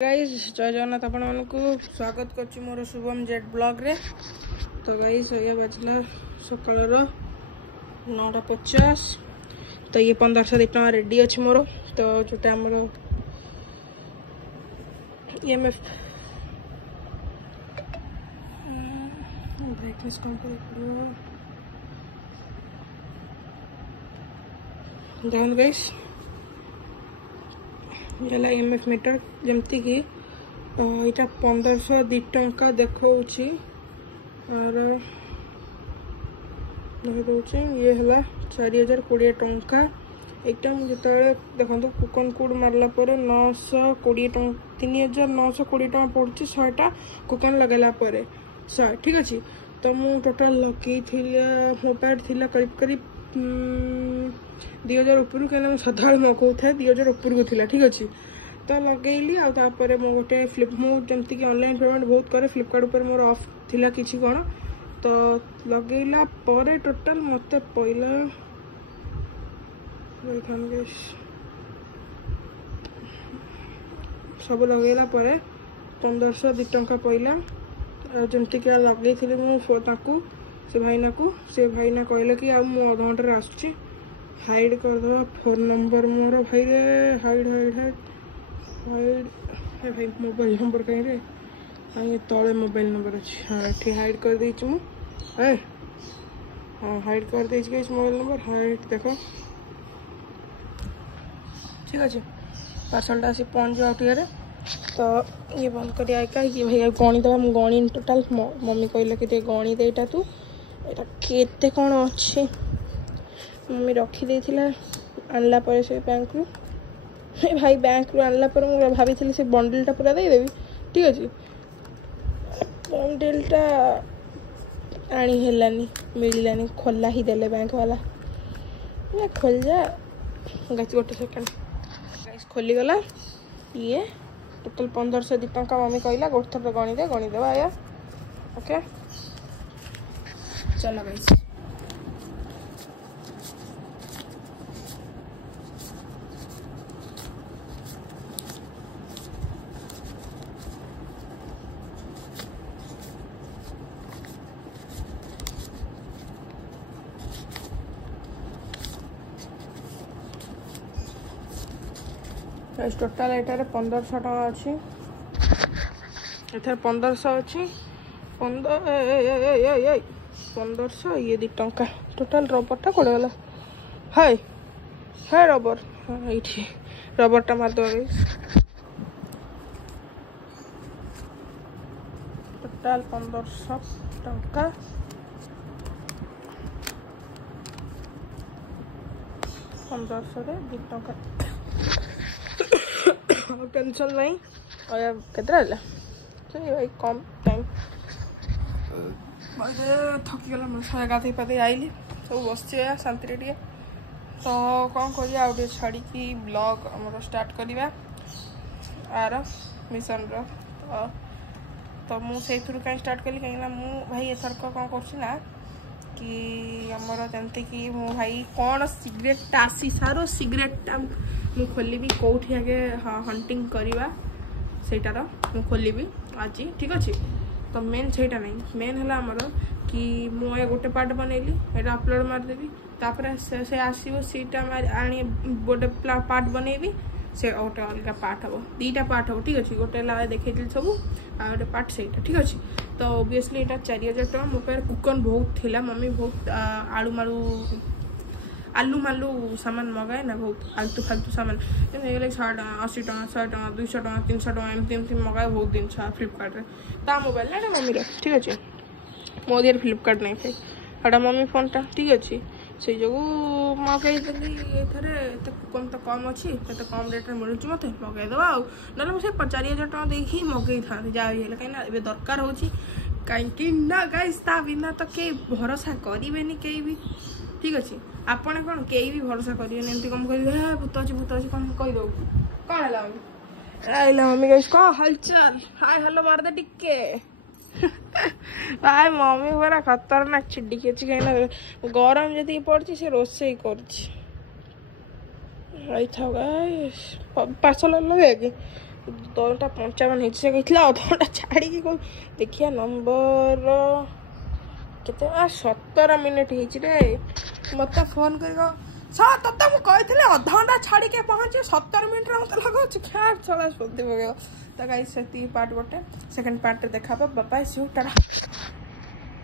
Guys जय जगन्नाथ आपण मानकु स्वागत करछि मोर शुभम जेट ब्लॉग रे। तो गाइस ये बजला सकाळ रो 9:50। तो ये 1500 टका रेडी अछि मोर। तो जोटा हमर ईएमएफ ब्राइटनेस कम कर डाउन गाइस गला ईएमएफ मीटर जमती कि इटा 1502 टंका देखौछि और ये हला 4020 टंका। एकटा मुझे देखो कूपन कोड मारला पर 920 टंका 3920 टंका पड़छि 100टा कूपन लगेला पर 100 ठीक अछि। तो मु टोटल लकी मोबाइल थिला करीब करीब 2000 ऊपर कहना सदा मगौ था 2000 ऊपर को थिला ठीक अच्छे। तो लगेली आपर मो गोटे फ्लिप मुझे कि ऑनलाइन पेमेंट बहुत करे फ्लिपकार्ट ऊपर मोर ऑफ थिला किछि कोन। तो लगेला पर टोटल मते पइला सब लगेला पर 1502 टंका पइला। जमती कि लगे थी मुझे से भाईना कहले कि आ मु आधा घंटे आसुची हाइड कर दो फोन नंबर मोर भाई रे हाइड हाइड हाइड हाइड भाई मोबाइल नंबर कहीं रे हाँ ये तले मोबाइल नंबर अच्छे हाँ ठीक हाइड कर दी मुझे हाँ हाइड कर दी मोबाइल नंबर हाइड देख ठीक अच्छे पार्सलटा आसी पहुँच जाओ टे। तो ये बंद कर ये भाई गणी दबा मुझे गणी टोटाल मम्मी कहले कि गणी दे तू एटा केते कौन अच्छे मम्मी रखी देथिला आनला पर से बैंक रु भाई बैंक रु आनला पर मु भाभी थी से बंडलटा पूरा दे देबी ठीक अछि। बंडलटा आनी हेलानी मिललानी खोला ही देले बैंक वाला ये खोल जा गाइस गोटे सेकंड गाइस खोली गला ये टोटल 1502 टंका मम्मी कहला गोटे थर गणी देबा या ओके चलो गाइस टोटाल एटारे 1500 टका अच्छी एथर 1500 अच्छी 1500 ये 2 टंका टोटाल रबरटा कोड़े गला हाय हाय रबर हाँ ये रबरटा मारद टोटाल 1500 टंका 1500 रे 2 टंका टेंशन नहीं और केतरा चलिए भाई कम टाइम थकी गला मैं गाधे पाधे आइली सब बस शांति टे। तो कौन करिया आउ छाड़ी ब्लॉग आमर स्टार्ट करवा आर मिशन तो मुझे कहीं स्टार्ट कली कहीं मु भाई एथरक कौन करना कि आमर जमती कि मो भाई कौन सिगरेट आसी सारो सिगरेटा मु खोलि कौटी आगे हंटिंग करवा सेटार मु खोलि आज ठीक अच्छे। तो मेन सेटा नहीं मेन है आमर कि मुझे गोटे पार्ट बनैली एटा अपलोड मारदेवी तापर से आसो सीटा आनी गोटे पार्ट बनैबी से गोटे अलग पार्ट हम 2टा पार्ट हम ठीक अच्छे गोटे देखी सब आ गोटे पार्ट से ठीक अच्छे। तो ओबियसली यहाँ 4000 टका मो पास कूपन बहुत थिला मम्मी बहुत आलू मालू सामान मगाए ना बहुत आलतू फालतू सामान जैसे 100 टका 80 टका 100 टका 200 टका 300 टका एमती मगाए बहुत दिन फ्लिपकार्ट रे ता मोबाइल ना मम्मी रे ठीक अच्छे मो दियर फ्लिपकार्ट नहीं थे एटा मम्मी फोनटा ठीक अच्छे से जो मगेदेली ये कूपन तो कम अच्छी तो कम रेट मिलूँ मत मगेदेव आउ ना मुझे 4000 टका देखी मगई था जहाँ भी कहीं दरकार हो कहीं ना गाइस ता बिना तो कई भरोसा करें कई भी ठीक अच्छे आपण कौन कई भी भरोसा करेंगे एमती कम कर भूत अच्छी कौन कहीदे कौन है मम्मी मम्मी गाइस कौन हलचल हाय हेलो मारदे टिके भाई मम्मी पूरा खतरनाक छिड़ी कहीं गरम जी पड़ी से रोसे कर पार्सल लगे 2:55 से कहते अधघंटा छाड़ी देखिए नंबर केते 17 मिनट रे मत फोन कर तब मुझे अधघंटा छाड़ी के पहुंचे 17 मिनट मत लगा क्या चला सोलती तो गाइस से पार्ट गोटे सेकंड पार्ट देखा बाय सी यू टाटा।